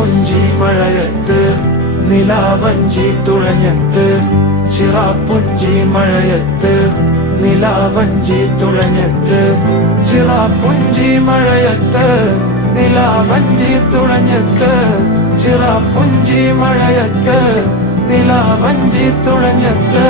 ചിറാപ്പുഞ്ചി മഴയത്ത് നിലാവഞ്ചി തുഴഞ്ഞത്ത്, ചിറാപ്പുഞ്ചി മഴയത്ത് നിലാവഞ്ചി തുഴഞ്ഞത്ത്, ചിറാപ്പുഞ്ചി മഴയത്ത് നിലാവഞ്ചി തുഴഞ്ഞത്ത്, ചിറാപ്പുഞ്ചി മഴയത്ത് നിലാവഞ്ചി തുഴഞ്ഞത്ത്.